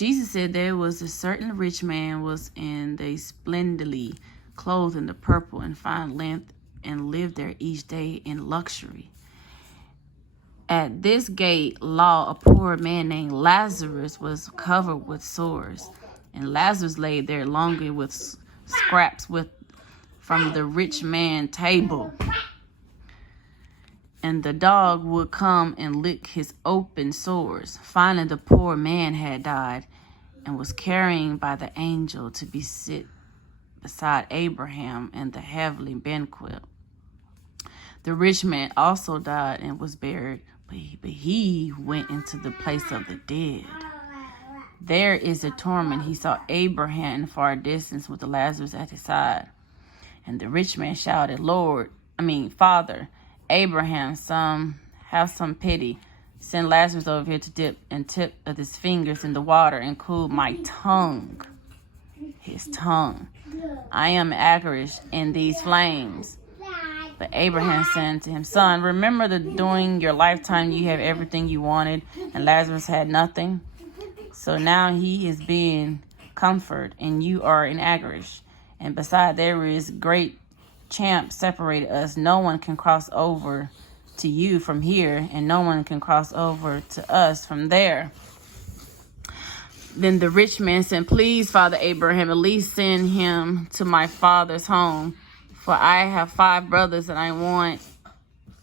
Jesus said there was a certain rich man was in the splendidly clothed in the purple and fine length and lived there each day in luxury. At this gate law, a poor man named Lazarus was covered with sores, and Lazarus lay there longing with scraps from the rich man's table. And the dog would come and lick his open sores. Finally, the poor man had died and was carried by the angel to be sit beside Abraham in the heavenly banquet. The rich man also died and was buried, but he went into the place of the dead. There is a torment. He saw Abraham in far distance with Lazarus at his side. And the rich man shouted, Father, Abraham, have some pity. Send Lazarus over here to dip and tip of his fingers in the water and cool my tongue. His tongue. I am anguished in these flames. But Abraham said to him, Son, remember that during your lifetime you have everything you wanted, and Lazarus had nothing. So now he is being comforted, and you are in anguish. And beside there is great champ separated us. No one can cross over to you from here, and no one can cross over to us from there. Then the rich man said, Please, Father Abraham, at least send him to my father's home. For I have 5 brothers, and I want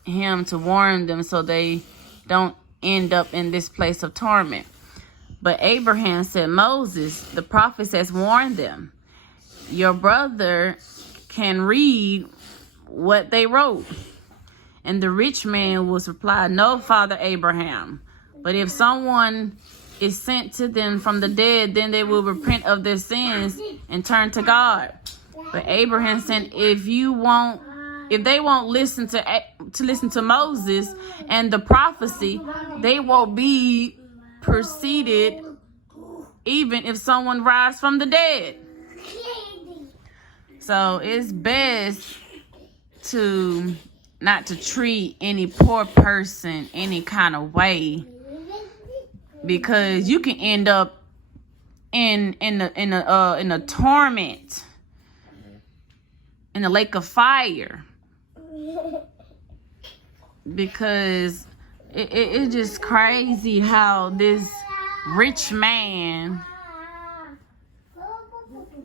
him to warn them so they don't end up in this place of torment. But Abraham said, Moses, the prophet, has warned them. Your brother can read what they wrote. And the rich man was replied, No, Father Abraham. But if someone is sent to them from the dead, then they will repent of their sins and turn to God. But Abraham said, if they won't listen to Moses and the prophecy, they will be preceded even if someone rise from the dead. So it's best to not to treat any poor person any kind of way, because you can end up in a torment, in a lake of fire, because it's just crazy how this rich man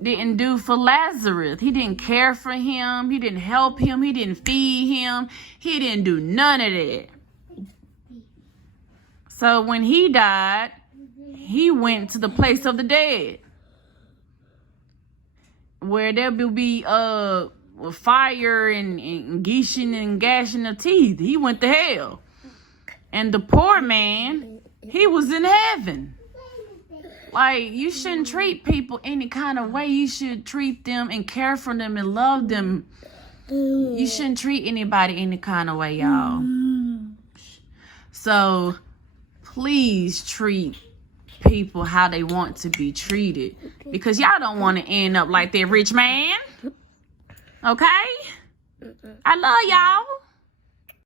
didn't do for Lazarus. He didn't care for him. He didn't help him. He didn't feed him. He didn't do none of that. So when he died, he went to the place of the dead, where there will be fire and gashing of teeth. He went to hell. And the poor man, he was in heaven. Like, you shouldn't treat people any kind of way. You should treat them and care for them and love them. You shouldn't treat anybody any kind of way, y'all. So please treat people how they want to be treated, because y'all don't want to end up like that rich man. Okay? I love y'all.